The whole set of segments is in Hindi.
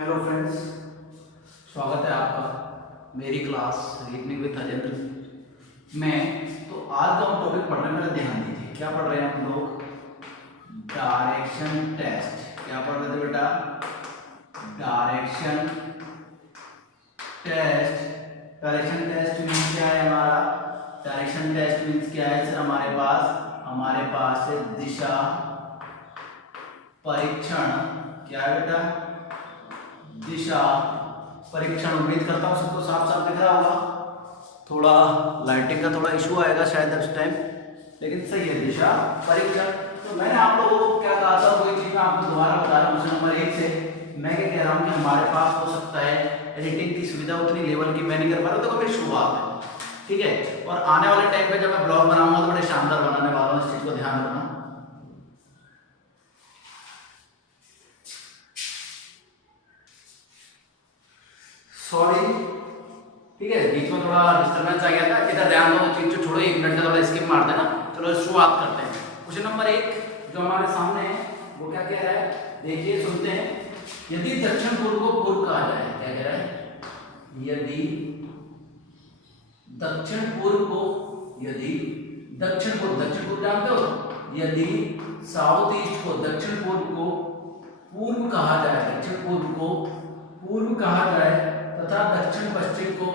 हेलो फ्रेंड्स, स्वागत है आपका मेरी क्लास रीजनिंग विद अजेंद्र में। तो आज जो हम टॉपिक पढ़ रहे हैं मेरा ध्यान दीजिए। क्या पढ़ रहे हैं हम लोग? Direction test. क्या पढ़ रहे थे बेटा? Direction test. Direction test means क्या है हमारा? डायरेक्शन टेस्ट मीन्स क्या है सर? हमारे पास है दिशा परीक्षण। क्या है बेटा? दिशा परीक्षण। उम्मीद करता हूँ सबको साफ साफ दिख रहा होगा। थोड़ा लाइटिंग का थोड़ा इशू आएगा शायद उस टाइम, लेकिन सही है। दिशा परीक्षण। तो मैंने आप लोगों को क्या कहा था, वही चीज मैं आपको दोबारा बता रहा हूँ। क्वेश्चन नंबर 1 से मैं क्या कह रहा हूँ कि हमारे पास हो सकता है एडिटिंग की सुविधा उतनी लेवल की मैं नहीं कर पा रहा हूँ, तो मेरी शुरुआत है, ठीक है। और आने वाले टाइम पे जब मैं ब्लॉग बनाऊंगा तो बड़े शानदार बनाने वाला हूँ, इस चीज को ध्यान रखना। सॉरी, ठीक है, बीच में थोड़ा डिस्टर्बेंस आ गया था। इधर ध्यान दो, चीज को छोड़ो, 1 मिनट का थोड़ा स्किप मार देना। चलो शुरुआत करते हैं। क्वेश्चन नंबर 1 जो हमारे सामने है वो क्या कह रहा है, देखिए सुनते हैं। यदि दक्षिण पूर्व को पूर्व कहा जाए, क्या कह रहा है? यदि दक्षिण पूर्व को, यदि दक्षिण पूर्व जानते हो? यदि साउथ ईस्ट को, दक्षिण पूर्व को पूर्व कहा जाए, दक्षिण पूर्व को पूर्व कहा जाए तथा दक्षिण पश्चिम को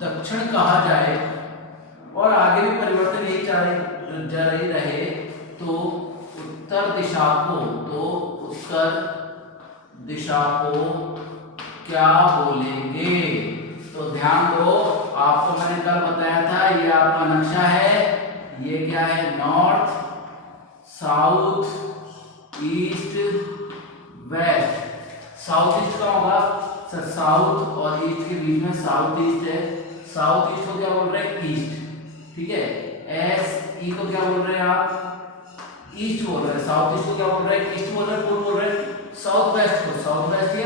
दक्षिण कहा जाए, और आगे भी परिवर्तन यही जारी रहे, तो उत्तर दिशा को क्या बोलेंगे? तो ध्यान दो, आपको मैंने कल बताया था, ये आपका नक्शा है। ये क्या है? North, south, east, west. South east का होगा सर, साउथ और ईस्ट के बीच में साउथ ईस्ट है। साउथ ईस्ट को क्या बोल रहे हैं? ईस्ट, ठीक है। एस ई को क्या बोल रहे हैं आप? ईस्ट बोल रहे हैं। साउथ ईस्ट को क्या बोल रहे हैं? ईस्ट बोल रहे हैं, पूर्व बोल रहे हैं। साउथ वेस्ट को, साउथ वेस्ट है,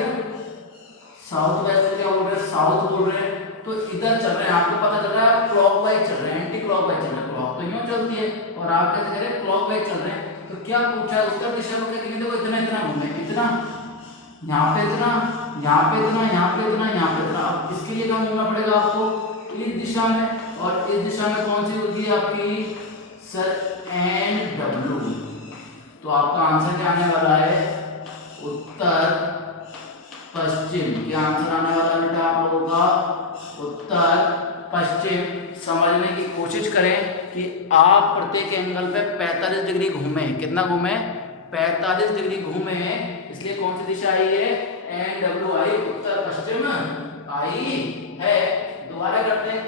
साउथ वेस्ट को क्या बोल रहे हैं? साउथ बोल रहे हैं। तो इधर चल रहे हैं, आपको पता चल रहा है क्लॉकवाइज चल रहे हैं, एंटी क्लॉकवाइज चल रहे हैं। क्लॉक तो यूं चलती है और आप क्या कह रहे हैं? क्लॉकवाइज चल रहे हैं। तो क्या पूछा है? उत्तर दिशा को क्या कहेंगे? देखो इतना इतना घूमने, इतना यहाँ पे इतना, यहाँ पे इतना, यहाँ पे इतना, यहाँ पे इतना। अब इसके लिए क्या घूमना पड़ेगा आपको? इस दिशा में, और इस दिशा में कौन सी होती है आपकी सर? N W. तो आपका आंसर क्या आने वाला है? उत्तर पश्चिम। क्या आंसर आने वाला है बेटा आप लोगों का? उत्तर पश्चिम। समझने की कोशिश करें कि आप प्रत्येक एंगल पे 45 डिग्री घूमे। कितना घूमे? 45 डिग्री घूमे। इसलिए कौन सी दिशा आई है? एन डब्ल्यू आई, उत्तर पश्चिम आई है। दोबारा करते हैं,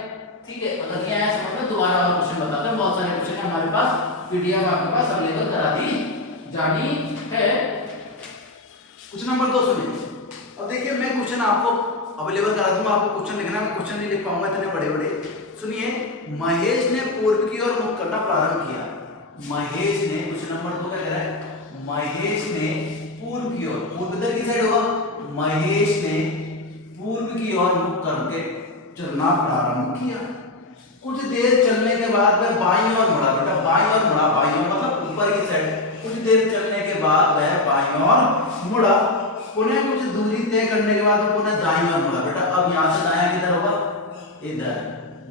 ठीक है। अगर ये आया समझ में, दोबारा और क्वेश्चन बताते हैं। बहुत सारे क्वेश्चन हमारे पास, पीडीएफ आपके पास अवेलेबल करा दी जानी है। क्वेश्चन नंबर 2 सुनिए। अब देखिए, मैं क्वेश्चन आपको अवेलेबल करा दूंगा, आपको क्वेश्चन लिखना है। मैं क्वेश्चन नहीं लिख पाऊंगा इतने बड़े बड़े। सुनिए, महेश ने पूर्व की ओर मुख करना प्रारंभ किया। महेश ने, क्वेश्चन नंबर 2 क्या कह रहा है? महेश ने पूर्व की ओर, पूर्व इधर की साइड होगा। महेश ने पूर्व की ओर मुख करके चलना प्रारंभ किया। कुछ देर चलने के बाद वह बाईं ओर मुड़ा। बेटा बाईं ओर मुड़ा, बाईं ओर मतलब ऊपर की साइड। कुछ देर चलने के बाद वह बाईं ओर मुड़ा। पुनः कुछ दूरी तय करने के बाद पुनः दाईं ओर मुड़ा। बेटा अब यहाँ से दायां किधर होगा? इधर।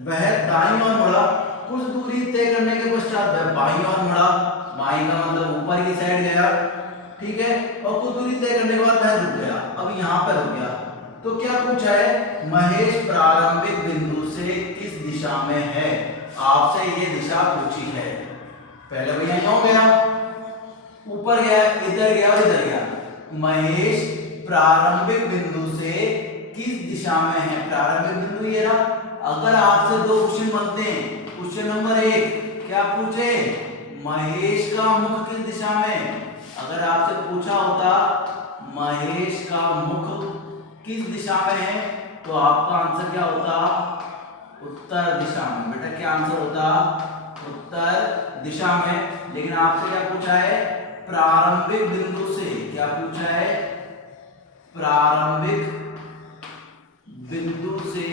वह दाईं ओर मुड़ा। कुछ दूरी तय करने के पश्चात वह बाईं ओर मुड़ा। बाईं का मतलब ऊपर की साइड गया, ठीक है। और कुछ दूरी तय करने के बाद वह रुक गया। अब यहाँ पर रुक गया। तो क्या पूछा है? महेश प्रारंभिक बिंदु से किस दिशा में है? आपसे ये दिशा पूछी है। पहले भैया क्यों गया? ऊपर गया, इधर गया और इधर गया। महेश प्रारंभिक बिंदु से किस दिशा में है? प्रारंभिक बिंदु ये रहा। अगर आपसे 2 क्वेश्चन बनते हैं, क्वेश्चन नंबर 1 क्या पूछे? महेश का मुख किस दिशा में? अगर आपसे पूछा होता महेश का मुख किस दिशा में है, तो आपका आंसर क्या होता? उत्तर दिशा में। बेटा क्या आंसर होता? उत्तर दिशा में। लेकिन आपसे क्या पूछा है? प्रारंभिक बिंदु से। क्या पूछा है? प्रारंभिक बिंदु से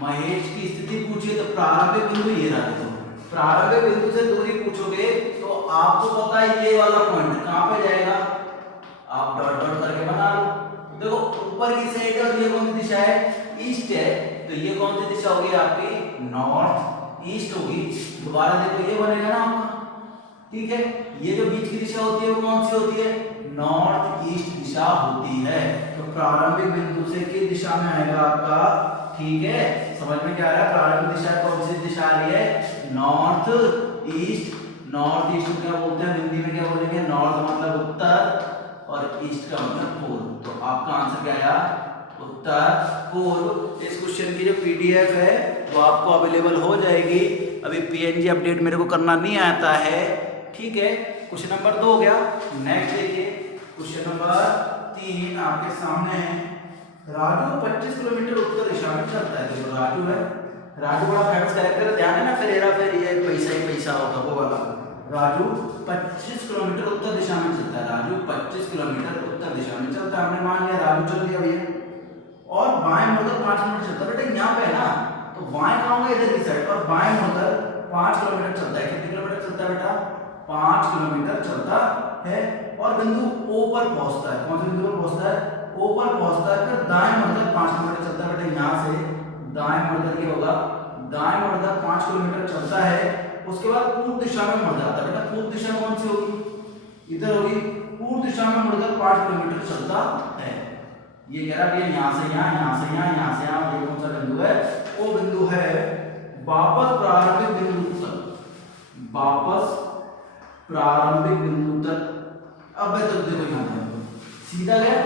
महेश की स्थिति पूछी। तो प्रारंभिक बिंदु ये रहा। देखो प्रारंभिक बिंदु से दूरी पूछोगे तो आपको पता है ये वाला पॉइंट कहाँ पे जाएगा, आप डॉट डॉट करके बना लो। देखो ऊपर की साइड है और ये कौन सी दिशा है, ईस्ट है, तो ये कौन सी दिशा होगी आपकी, नॉर्थ ईस्ट होगी। दोबारा देखो ये बनेगा ना आपका, ठीक है। ये जो बीच की दिशा होती है वो कौन सी होती है, नॉर्थ ईस्ट दिशा होती है। तो प्रारंभिक बिंदु से किस दिशा में आएगा आपका, ठीक है, समझ में क्या आ रहा है, प्रारंभिक दिशा कौन सी दिशा आ रही है, नॉर्थ ईस्ट। नॉर्थ ईस्ट को क्या बोलते हैं हिंदी में, क्या बोलेंगे, नॉर्थ मतलब उत्तर और ईस्ट का मतलब पूर्व। तो आपका आंसर क्या आया, उत्तर पूर्व। इस क्वेश्चन की जो पीडीएफ है वो आपको अवेलेबल हो जाएगी। अभी पीएनजी अपडेट मेरे को करना नहीं आता है, ठीक है। क्वेश्चन नंबर 2 हो गया। नेक्स्ट देखिए क्वेश्चन नंबर 3 आपके सामने है। राजू 25 किलोमीटर उत्तर दिशा में चलता है। देखो राजू है, राजू बड़ा फेमस कैरेक्टर है, ध्यान है ना, फिर हेरा फेरी है, पैसा ही पैसा होगा वो वाला। राजू 25 किलोमीटर उत्तर दिशा में चलता है, राजू 25 किलोमीटर उत्तर दिशा में चलता है। हमने मान लिया राजू चल दिया भैया, और बाएं मुड़कर 5 किलोमीटर चलता है। बेटा यहाँ पे है ना, तो बाएं कहाँ होगा, इधर की साइड, और बाएं मुड़कर 5 किलोमीटर चलता है। कितने किलोमीटर चलता है बेटा, 5 किलोमीटर चलता है, और बिंदु O पर पहुंचता है। कौन से बिंदु पर पहुंचता है, O पर पहुंचता है। फिर दाएं मुड़कर 5 किलोमीटर चलता है। बेटा यहाँ से दाएं मुड़कर ये होगा, दाएं मुड़कर 5 किलोमीटर चलता है। उसके बाद पूर्व दिशा में मुड़ जाता है। बेटा पूर्व दिशा कौन सी होगी, इधर होगी। पूर्व दिशा में मुड़कर 5 किलोमीटर चलता है। ये कह रहा है यहाँ से यहाँ, यहाँ से यहाँ, यहाँ से यहाँ, ये कौन सा बिंदु है, वो बिंदु है वापस प्रारंभिक बिंदु तक, वापस प्रारंभिक बिंदु तक। अब तो देखो यहाँ सीधा गया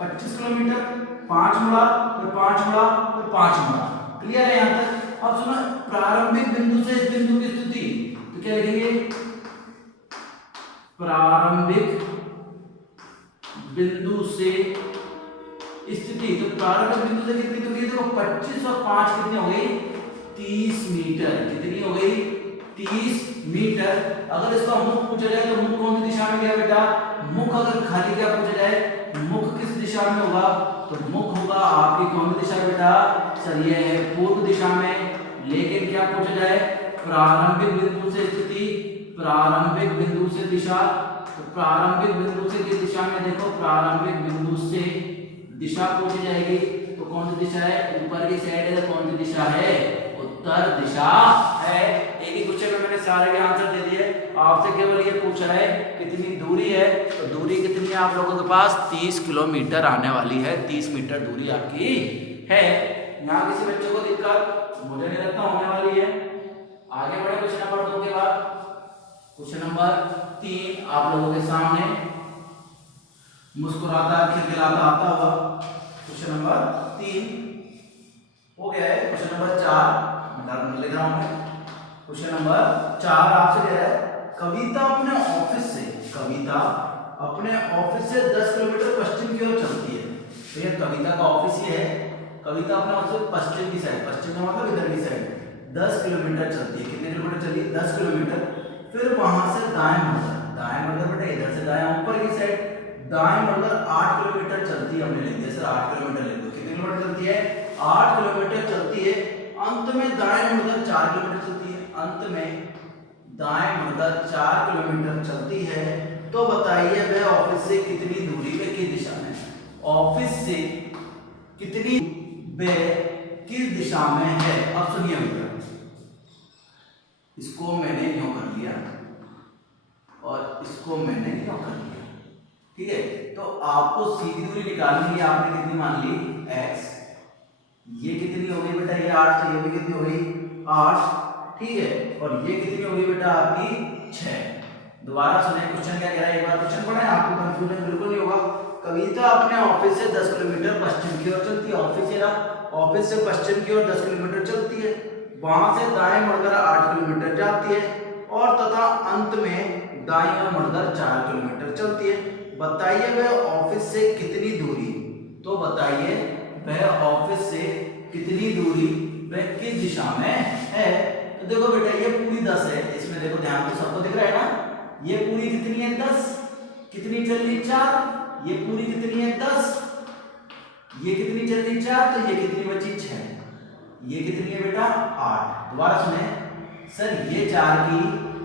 25 किलोमीटर, 5 मुड़ा, फिर 5 मुड़ा, फिर 5 मुड़ा। क्लियर है यहाँ तक। अब सुनो, प्रारंभिक बिंदु से इस बिंदु की स्थिति, तो क्या लिखेंगे, प्रारंभिक बिंदु से स्थिति। तो प्रारंभिक बिंदु से कितनी दूरी है, देखो 25 और 5 कितनी हो गई, 30 मीटर। कितनी हो गई, 30 मीटर। अगर इसका मुख पूछा जाए तो मुख कौन सी दिशा में गया बेटा, मुख अगर खाली क्या पूछा जाए, मुख किस दिशा में होगा, तो मुख होगा आपकी कौन सी दिशा बेटा, सर ये है पूर्व दिशा में। लेकिन क्या पूछा जाए, प्रारंभिक बिंदु से स्थिति, प्रारंभिक बिंदु से दिशा। तो प्रारंभिक बिंदु से किस दिशा में, देखो प्रारंभिक बिंदु से दिशा पूछी जाएगी। तो कौन सी दिशा है, ऊपर की साइड है, तो कौन सी दिशा है, उत्तर दिशा है। एक ही क्वेश्चन में मैंने सारे के आंसर दे दिए। आपसे केवल ये पूछा है कितनी दूरी है, तो दूरी कितनी है आप लोगों के पास, 30 किलोमीटर आने वाली है। 30 मीटर दूरी आपकी है। यहाँ किसी बच्चे को दिक्कत मुझे नहीं लगता होने वाली है। आगे बढ़े क्वेश्चन नंबर 2 के बाद। क्वेश्चन नंबर 3 आप लोगों के सामने, मुस्कुराता खिलखिलाता आता हुआ। क्वेश्चन नंबर 3 हो गया है। क्वेश्चन नंबर 4 मैं लिख रहा हूं मैं। क्वेश्चन नंबर 4 आपसे कह रहा है, कविता अपने ऑफिस से, कविता अपने ऑफिस से 10 किलोमीटर पश्चिम की ओर चलती है। तो ये कविता का ऑफिस ही है। कविता अपने ऑफिस से पश्चिम की साइड, पश्चिम का मतलब इधर की साइड 10 किलोमीटर चलती है। कितने किलोमीटर चली, 10 किलोमीटर। फिर वहां से दाएं मुड़कर, दाएं मुड़कर बेटा इधर से दाएं ऊपर की साइड, दाएं मुड़कर 8 किलोमीटर चलती है। हमने लिख दिया सर 8 किलोमीटर लिख दो। कितने किलोमीटर चलती है, 8 किलोमीटर चलती है। अंत में दाएं मुड़कर 4 किलोमीटर चलती है। अंत में दाएं मुड़कर 4 किलोमीटर चलती है। तो बताइए वह ऑफिस से कितनी दूरी पे किस दिशा में, ऑफिस से कितनी वे किस दिशा में है। अब सुनिए बेटा, इसको मैंने यूं कर लिया और इसको मैंने यूं कर लिया, ठीक है। तो आपको सीधी दूरी निकालनी है। आपने कितनी मान ली, x। ये कितनी हो गई बेटा, ये 8 से ये भी कितनी हो गई, 8, ठीक है। और ये कितनी हो गई बेटा आपकी 6। दोबारा सुने क्वेश्चन क्या कह रहा है, एक बार क्वेश्चन पढ़े, आपको कंफ्यूजन बिल्कुल नहीं होगा। कविता अपने ऑफिस से 10 किलोमीटर पश्चिम की ओर चलती है। ऑफिस है, ऑफिस से पश्चिम की ओर 10 किलोमीटर चलती है। वहां से दाएं मुड़कर 8 किलोमीटर जाती है, और तथा अंत में दाएं ओर मुड़कर 4 किलोमीटर चलती है। बताइए वह ऑफिस से कितनी दूरी, तो बताइए वह ऑफिस से कितनी दूरी वह किस दिशा में है। तो देखो बेटा ये पूरी 10 है। इसमें देखो ध्यान तो सबको दिख रहा है ना, ये पूरी कितनी है 10, कितनी चल रही 4, ये पूरी कितनी है 10, ये कितनी चल रही 4, तो ये कितनी बची 6, ये कितनी है बेटा 8। दोबारा सुने सर, ये 4 की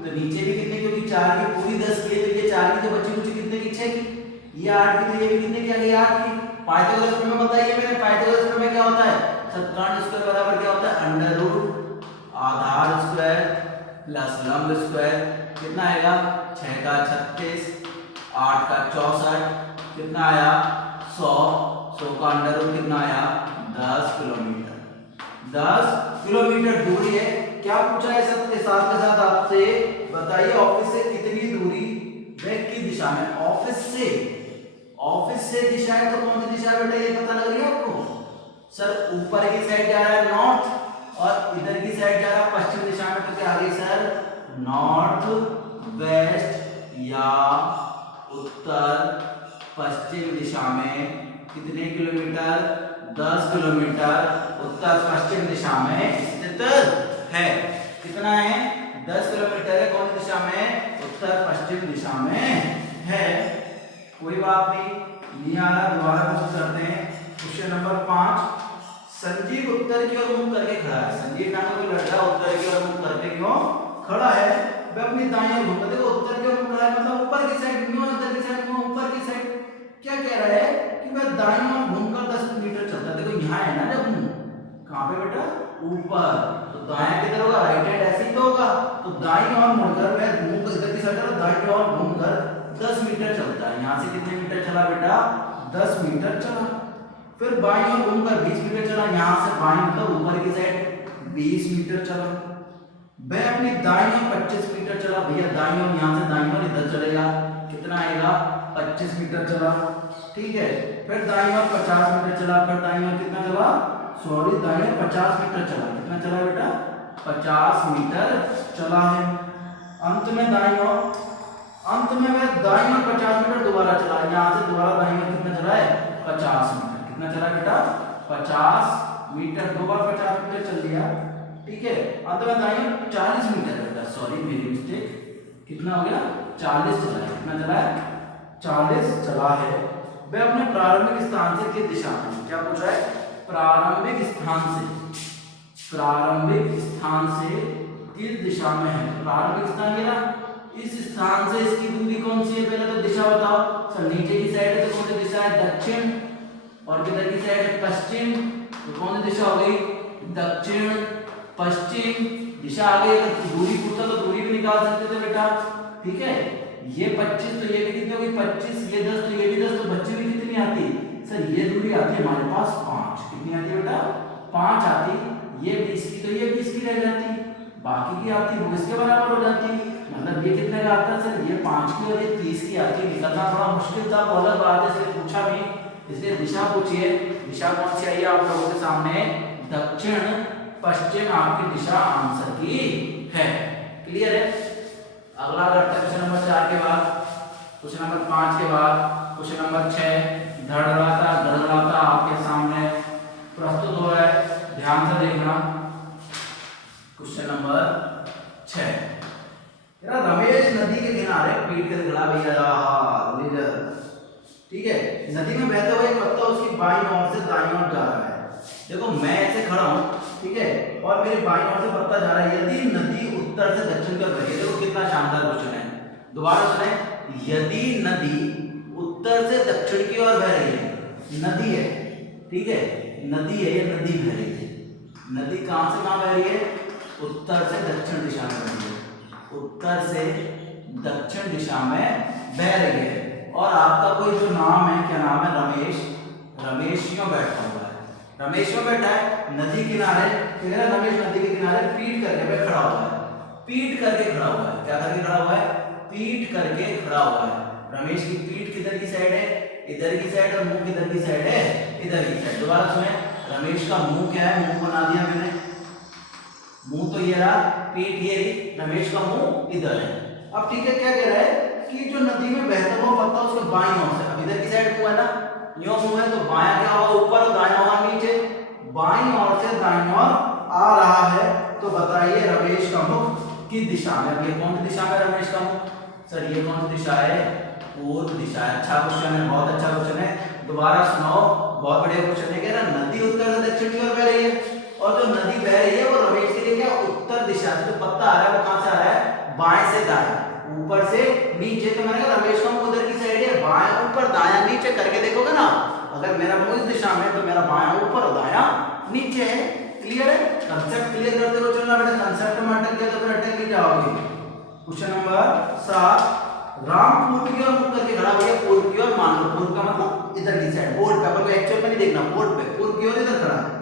तो नीचे भी कितने, क्योंकि 4 की पूरी 10 की है तो ये 4 की तो बची कुछ कितने की 6 की, ये 8 की तो ये भी कितने की आ गई 8 की। पाइथागोरस प्रमेय बताइए मैंने, पाइथागोरस प्रमेय क्या होता है, सत्कर्ण स्क्वायर बराबर क्या होता है, अंडर रूट आधार स्क्वायर प्लस लंब स्क्वायर, कितना आएगा 6 का 36, 8 का 64, कितना आया 100, 100 का अंडर रूट कितना आया 10 किलोमीटर, 10 किलोमीटर दूरी है। क्या पूछा है सबके साथ के साथ आपसे, बताइए ऑफिस से कितनी दूरी, वेग की दिशा में, ऑफिस से दिशा है तो कौन सी दिशा है बेटा, ये पता लग रही है आपको, सर ऊपर की साइड जा रहा है नॉर्थ और इधर की साइड जा रहा है पश्चिम दिशा में, तो क्या आ गई सर नॉर्थ वेस्ट या उत्तर पश्चिम दिशा में कितने किलोमीटर, 10 किलोमीटर उत्तर पश्चिम दिशा में स्थित है। कितना है 10 किलोमीटर है, कौन सी दिशा में, उत्तर पश्चिम दिशा में है। कोई बात नहीं आ रहा, दोबारा क्वेश्चन करते हैं। क्वेश्चन नंबर 5, संजीव उत्तर की ओर मुंह करके खड़ा है, संजीव नाम का कोई लड़का उत्तर की ओर मुंह करके क्यों खड़ा है, वह अपनी दाईं ओर घूमता, देखो उत्तर की ओर मुंह खड़ा है मतलब ऊपर की साइड, क्यों इधर की साइड क्यों ऊपर की साइड, क्या कह रहा है कि वह दाईं ओर घूमकर 10 मीटर चलता है। देखो यहाँ है ना जब मुंह, कहाँ पे बेटा ऊपर, तो दायां किधर होगा, राइट हैंड ऐसे ही तो होगा, तो दाईं ओर मुड़कर वह मुंह इधर की साइड और दाईं ओर घूमकर 10 मीटर चलता है। यहाँ से कितने मीटर चला बेटा, 10 मीटर चला। फिर बाईं ओर घूमकर 20 मीटर चला, यहाँ से बाईं मतलब ऊपर की साइड 20 मीटर चला। वह अपनी दाईं ओर 25 मीटर चला, भैया दाईं ओर यहाँ से दाईं ओर इधर चलेगा, कितना आएगा 25 मीटर चला, ठीक है। फिर दाईं ओर 50 मीटर चला, फिर दाईं ओर कितना चला, सॉरी दाईं ओर 50 मीटर चला, कितना चला बेटा 50 मीटर चला है। अंत में दाईं ओर, अंत में वह दाईं ओर 50 मीटर दोबारा चला, यहाँ से दोबारा दाईं ओर कितना चला है 50 मीटर, कितना चला बेटा 50 मीटर, दो बार 50 मीटर चल दिया, ठीक है। अंत में दाईं ओर 40 मीटर बेटा, सॉरी मेरी मिस्टेक, कितना हो गया 40 चला है, कितना चला है 40 चला है। वह अपने प्रारंभिक स्थान से किस दिशा में, क्या पूछ रहा है, प्रारंभिक स्थान से, प्रारंभिक स्थान से किस दिशा में है, प्रारंभिक स्थान ये ना, इस स्थान से इसकी दूरी कौन सी है, पहले तो दिशा बताओ सर, नीचे की साइड है तो कौन सी दिशा है दक्षिण, और किधर की साइड है पश्चिम, तो कौन सी दिशा हो गई दक्षिण पश्चिम दिशा आ गई। तो दूरी पूछता तो दूरी भी निकाल सकते थे बेटा, ठीक है। ये 25 तो ये भी कितनी होगी 25, ये 10 तो ये भी 10, तो बच्चे भी कितनी आती सर, ये दूरी आती है हमारे पास 5, कितनी आती है बेटा 5 आती, ये 20 की तो ये 20 की रह जाती, बाकी की आती वो इसके बराबर हो जाती, मतलब ये कितने का आता है सर, ये 5 की और ये 30 की आती। निकलना थोड़ा मुश्किल था, वो अलग बात है, इसलिए पूछा भी, इसलिए दिशा पूछिए, दिशा कौन सी आई है आप लोगों के सामने, दक्षिण पश्चिम आपकी दिशा आंसर की है। क्लियर है। अगला करते हैं क्वेश्चन नंबर 4 के बाद, क्वेश्चन नंबर 5 के बाद क्वेश्चन नंबर 6, धड़धड़ाता गड़गड़ाता आपके सामने प्रस्तुत हो रहा है, ध्यान से देखना। क्वेश्चन नंबर 6, रमेश नदी के किनारे पीट कर खड़ा भैया लीडर, ठीक है। नदी में बहता हुआ एक पत्ता उसकी बाईं ओर से दाईं ओर जा रहा है, देखो मैं ऐसे खड़ा हूं, ठीक है, और मेरी बाईं ओर से पत्ता जा रहा है। यदि नदी उत्तर से दक्षिण कर रही है, देखो कितना शानदार क्वेश्चन है, दोबारा सुने, यदि नदी उत्तर से दक्षिण की ओर बह रही है, नदी है, ठीक है, नदी है, ये नदी बह रही है, नदी कहां से कहां बह रही है, उत्तर से दक्षिण दिशा में बह रही है, उत्तर से दक्षिण दिशा में बह रही है। और आपका कोई जो नाम है, क्या नाम है, रमेश, रमेश यूं बैठा हुआ है, रमेश यूं बैठा है नदी किनारे, रमेश नदी के किनारे पीट करके पे खड़ा हुआ है, पीट करके खड़ा हुआ है, क्या करके खड़ा हुआ है, पीट करके खड़ा हुआ है। रमेश की पीठ किधर की साइड है, इधर की साइड, और मुंह किधर की साइड है, इधर की साइड। दोबारा सुने, रमेश का मुंह क्या है, मुंह बना दिया मैंने, मुंह तो ये रहा, पीठ ये रही, रमेश का मुंह इधर है। अब ठीक है, क्या कह रहा है कि जो नदी में बहता हुआ पत्ता उसके बाईं ओर से, अब इधर की साइड मुंह है ना, यूं मुंह है, तो बायां क्या होगा ऊपर और दायां होगा नीचे, बाईं ओर से दाईं ओर आ रहा है। तो बताइए रमेश का मुख किस दिशा में, अब ये कौन सी दिशा में रमेश का मुख, सर ये कौन सी दिशा है, पूर्व दिशा है। अच्छा क्वेश्चन है, बहुत अच्छा क्वेश्चन है, दोबारा सुनाओ, बहुत बढ़िया क्वेश्चन है। कह रहा नदी उत्तर से दक्षिण की ओर बह रही है, और जो नदी बह रही है वो रमेश के लिए क्या उत्तर दिशा से, जो पत्ता आ रहा है वो कहां से आ रहा है, बाएं से दाएं, ऊपर से नीचे। तो मैंने कहा रमेश का मुंह उधर की साइड है, बाएं ऊपर दायां नीचे करके देखोगे ना, अगर मेरा मुंह इस दिशा में तो मेरा बायां ऊपर दायां नीचे है। क्लियर है? कंसेप्ट क्लियर करते हुए चलना बेटा, कंसेप्ट में अटक गया तो फिर अटक ही जाओगे। क्वेश्चन नंबर 7, राम पूर्व की ओर मुख करके खड़ा हो गया, पूर्व की ओर, मान लो पूर्व का मतलब इधर की साइड, बोर्ड पेपर को एक्चुअल में नहीं देखना, बोर्ड पे पूर्व की ओर इधर खड़ा है,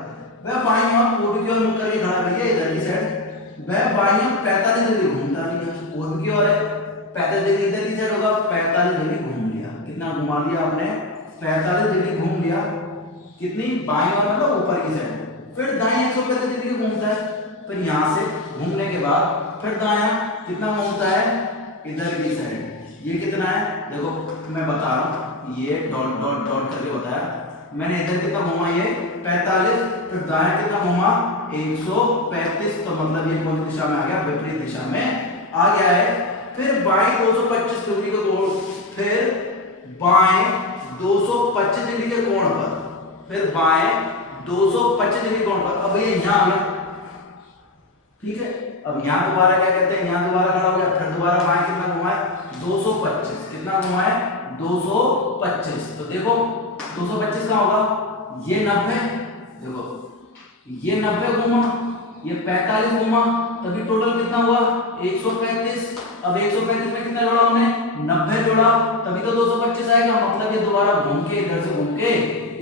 वह बाईं ओर पूर्व की ओर मुख करके खड़ा भैया इधर की साइड, वह बाईं ओर 45 डिग्री घूमता भैया, पूर्व की ओर है 45 डिग्री इधर की साइड होगा, 45 डिग्री घूम लिया। कितना घुमा लिया आपने? 45 डिग्री घूम लिया। कितनी? बाईं ओर मतलब ऊपर की साइड। फिर दाएं 135 डिग्री घूमता है, फिर यहां से घूमने के बाद फिर दायां कितना घूमता है? इधर की साइड। ये कितना है? देखो मैं बता रहा हूं, ये डॉट डॉट डॉट करके बताया मैंने। इधर कितना घुमा? ये 45। फिर दाएं कितना घुमा? 135। तो मतलब ये कौन सी दिशा में आ गया? विपरीत दिशा में आ गया है। फिर बाएं 225 डिग्री को तोड़, फिर बाएं 225 डिग्री के कोण पर, फिर बाएं 225 डिग्री कोण पर। अब ये यहां आ गया, ठीक है। अब यहां दोबारा क्या कहते हैं? यहां दोबारा खड़ा हो गया, फिर दोबारा बाएं कितना घुमाए? 225। कितना घुमाए? 225। तो देखो 225 का होगा ये 90, देखो ये 90 घुमा, ये 45 घुमा, तभी टोटल कितना हुआ? 135। अब 135 में कितना जोड़ा हमने? 90 जोड़ा, तभी तो 225 आएगा। मतलब ये दोबारा घूम के इधर से घूम के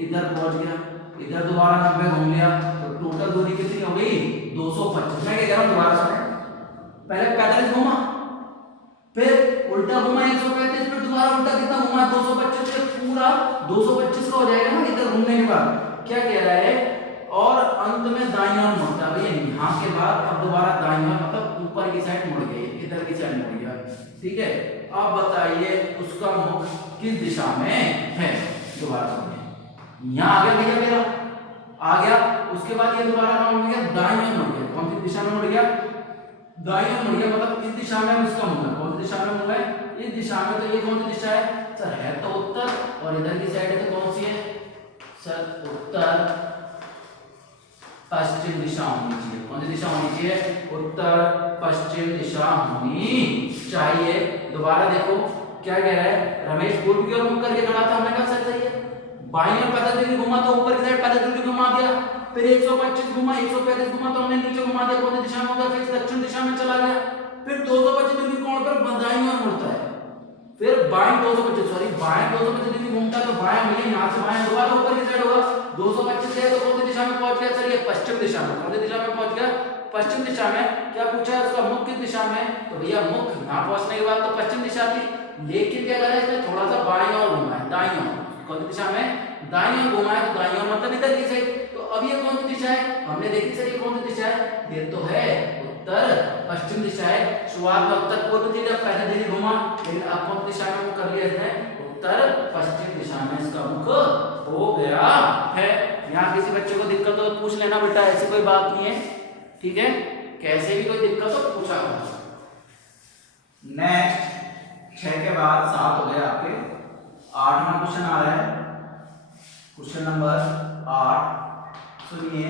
इधर पहुंच गया, इधर दोबारा 90 घूम लिया, तो टोटल दूरी कितनी हो गई? 225। मैं क्या कह रहा हूं दोबारा सुने, पहले 45 घुमा, फिर उल्टा घुमा 135, फिर दोबारा उल्टा कितना घुमा? 225। से पूरा 225 का हो जाएगा ना इधर घूमने के बाद। क्या कह रहा है? और अंत में दाईं ओर मुड़ता है भैया, यहां के बाद अब दोबारा दाईं ओर मतलब ऊपर की साइड मुड़ गई, इधर की साइड मुड़ गया, ठीक है। अब बताइए उसका मुख किस दिशा में है? दोबारा सुनिए, यहां आ गया भैया मेरा, आ गया। उसके बाद ये दोबारा कहां मुड़ गया? दाईं ओर मुड़ गया। कौन सी दिशा में मुड़ गया? दाईं ओर मुड़ गया, मतलब इस दिशा में इसका मुड़ गया। कौन सी दिशा में मुड़ गया? इस दिशा में। तो ये कौन सी दिशा है सर? है तो उत्तर, और इधर की साइड है तो कौन सी है सर? उत्तर पश्चिम दिशा होनी चाहिए। कौन सी दिशा होनी चाहिए? उत्तर पश्चिम दिशा होनी चाहिए। दोबारा देखो क्या कह रहा है? रमेश पूर्व की ओर मुख करके खड़ा था, हमने कहा सर सही है। बाईं ओर 45 डिग्री घुमा तो ऊपर की साइड 45 डिग्री घुमा दिया, फिर 125 घुमा, 135 घुमा तो हमने नीचे घुमा दिया। कौन सी दिशा में होगा? फिर दक्षिण दिशा में चला गया। फिर 225 डिग्री कोण पर दाईं ओर मुड़ता है, फिर बाएं 225 सॉरी बाएं 225 डिग्री घूमता है, तो बाएं मिले यहां से बाएं दोबारा ऊपर की साइड होगा। 225 है तो कौन सी दिशा में पहुंच गया सर? ये पश्चिम दिशा में। कौन सी दिशा में पहुंच गया? पश्चिम दिशा में। क्या पूछा है उसका मुख किस दिशा में? तो भैया मुख यहां पहुंचने के बाद तो पश्चिम दिशा थी, लेकिन क्या करा है इसने? थोड़ा सा बाईं ओर घुमा है, दाईं ओर। कौन सी दिशा में? दाईं ओर घुमा है, तो दाईं ओर मतलब इधर की साइड। तो अब ये कौन सी दिशा है? हमने देखी सर ये कौन सी दिशा है? ये तो है उत्तर पश्चिम दिशा है। शुरुआत में उत्तर पूर्व थी जब पहले दिशा घुमा, लेकिन अब कौन सी दिशा में मुख कर लिया इसने? उत्तर पश्चिम दिशा में इसका मुख हो गया है। यहाँ किसी बच्चे को दिक्कत हो तो पूछ लेना बेटा, ऐसी कोई बात नहीं है, ठीक है। कैसे भी कोई दिक्कत हो पूछा करो। नेक्स्ट 6 के बाद 7 हो गए आपके। 8वां क्वेश्चन आ रहा है, क्वेश्चन नंबर 8। सुनिए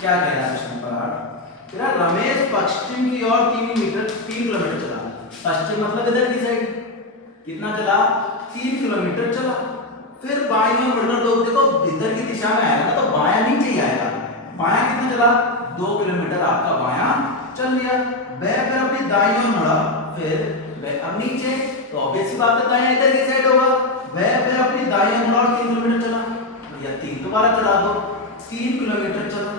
क्या कह रहा है क्वेश्चन नंबर 8। तेरा रमेश पश्चिम की ओर 3 किलोमीटर चला। पश्चिम मतलब इधर की साइड। कितना चला? 3 किलोमीटर चला। फिर बाईं ओर मुड़कर दो, देखो इधर की दिशा में आएगा तो बायां नीचे ही आएगा। बायां कितना चला? 2 किलोमीटर आपका बायां चल लिया। वह फिर अपनी दाईं ओर मुड़ा, फिर वह अब नीचे, तो ऑब्वियस सी बात है दायां इधर की साइड होगा। वह फिर अपनी दाईं ओर मुड़ा और 3 किलोमीटर चला। भैया 3 दोबारा चला दो, 3 किलोमीटर चला,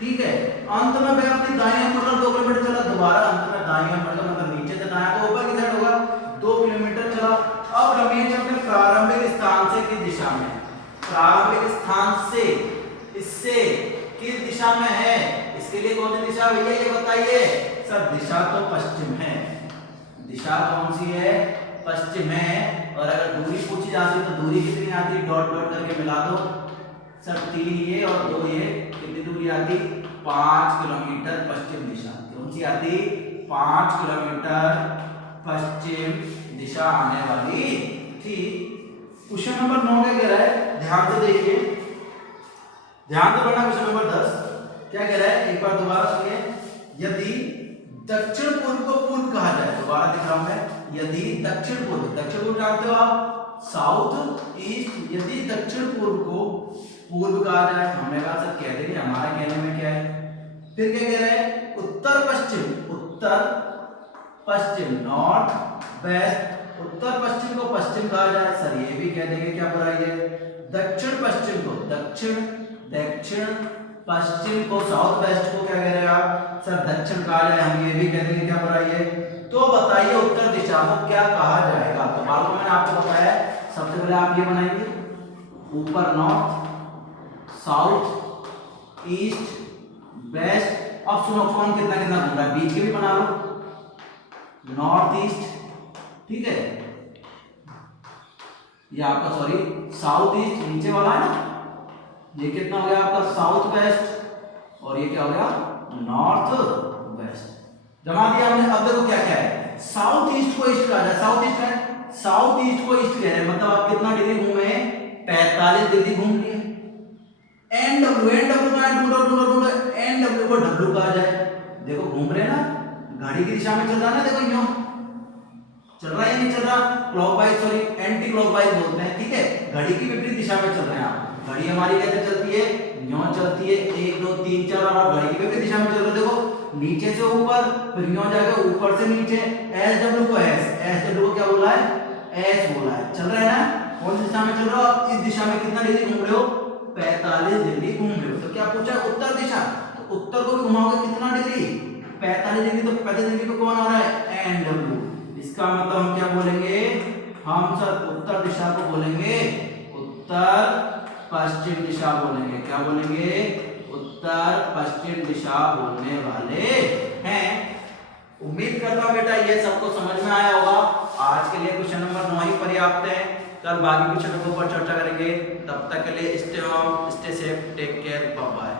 ठीक है। अंत में वह अपनी दाईं ओर मुड़कर 2 किलोमीटर चला। दोबारा अंत में दाईं ओर मुड़कर मतलब नीचे से दायां तो ऊपर की साइड होगा, 2 किलोमीटर चला। अब रमेश अपने प्रारंभिक स्थान से किस दिशा में? प्रारंभिक स्थान से इससे किस दिशा में है? इसके लिए कौन सी दिशा भैया ये बताइए सर? दिशा तो पश्चिम है। दिशा कौन सी है? पश्चिम है। और अगर दूरी पूछी जाती तो दूरी कितनी आती? डॉट डॉट करके मिला दो सर, 3 ये और 2 ये, कितनी दूरी आती? 5 किलोमीटर पश्चिम दिशा। कौन सी आती? 5 किलोमीटर पश्चिम दिशा आने वाली थी। क्वेश्चन नंबर 9 क्या कह रहा है? ध्यान से देखिए, ध्यान से पढ़ना। क्वेश्चन नंबर 10 क्या कह रहा है? एक बार दोबारा सुनिए। यदि दक्षिण पूर्व को पूर्व कहा जाए, दोबारा दिख रहा हूं मैं, यदि दक्षिण पूर्व जानते हो आप, साउथ ईस्ट, यदि दक्षिण पूर्व को पूर्व कहा जाए, हमने कहा सर कह देंगे, हमारे कहने में क्या है, फिर क्या कह रहे हैं, उत्तर पश्चिम नॉर्थ वेस्ट, उत्तर पश्चिम को पश्चिम कहा जाए, सर ये भी कह देंगे, क्या बुराई है, दक्षिण पश्चिम को दक्षिण पश्चिम को, साउथ वेस्ट को क्या कह रहे हैं आप, सर दक्षिण कहा जाए, हम ये भी कह देंगे, क्या बुराई है। तो बताइए उत्तर दिशा को क्या कहा जाएगा, तो मालूम मैंने आपको बताया, सबसे पहले आप ये बनाएंगे, ऊपर नॉर्थ, साउथ, ईस्ट, वेस्ट। अब सुनो कौन कितना कितना घूम रहा है, बीच के भी बना लो, नॉर्थ ईस्ट, ठीक है, ये आपका सॉरी साउथ ईस्ट नीचे वाला है ना, ये कितना हो गया आपका साउथ वेस्ट, और ये क्या हो गया नॉर्थ वेस्ट। जमा दिया हमने। अब देखो क्या क्या है, साउथ ईस्ट को ईस्ट कहा जाए, साउथ ईस्ट है, साउथ ईस्ट को ईस्ट कह रहे हैं, मतलब आप कितना डिग्री घूमे, 45 डिग्री घूम लिए। एन डब्ल्यू का ढूंढो, एन डब्ल्यू को डब्ल्यू कहा जाए, देखो घूम रहे हैं ना, घड़ी की दिशा में चल रहा है ना, देखो यूं चल रहा है या नहीं चल रहा, क्लॉकवाइज सॉरी एंटी क्लॉकवाइज बोलते हैं, ठीक है, घड़ी की विपरीत दिशा में चल रहे हैं आप। घड़ी हमारी कैसे चलती है, यूं चलती है, 1 2 3 4, और आप घड़ी की विपरीत दिशा में चल रहे हो, देखो नीचे से ऊपर, फिर यूं जाके ऊपर से नीचे, एस डब्ल्यू को एस डब्ल्यू को क्या बोला है, एस बोला है, चल रहा है ना, कौन सी दिशा में चल रहे हो आप, इस दिशा में कितना डिग्री घूम रहे हो, 45 डिग्री घूम रहे हो। तो क्या पूछा, उत्तर दिशा, तो उत्तर को भी घुमाओगे कितना डिग्री, 45 डिग्री, तो 45 डिग्री पे कौन आ रहा है, एन डब्ल्यू। इसका मतलब हम क्या बोलेंगे, हम सर उत्तर दिशा को बोलेंगे उत्तर पश्चिम दिशा बोलेंगे, क्या बोलेंगे, उत्तर पश्चिम दिशा बोलने वाले हैं। उम्मीद करता हूं बेटा ये सबको समझ में आया होगा। आज के लिए क्वेश्चन नंबर 9 ही पर्याप्त है, कल बाकी क्वेश्चन के ऊपर चर्चा करेंगे। तब तक के लिए stay home, stay safe, take care, bye bye.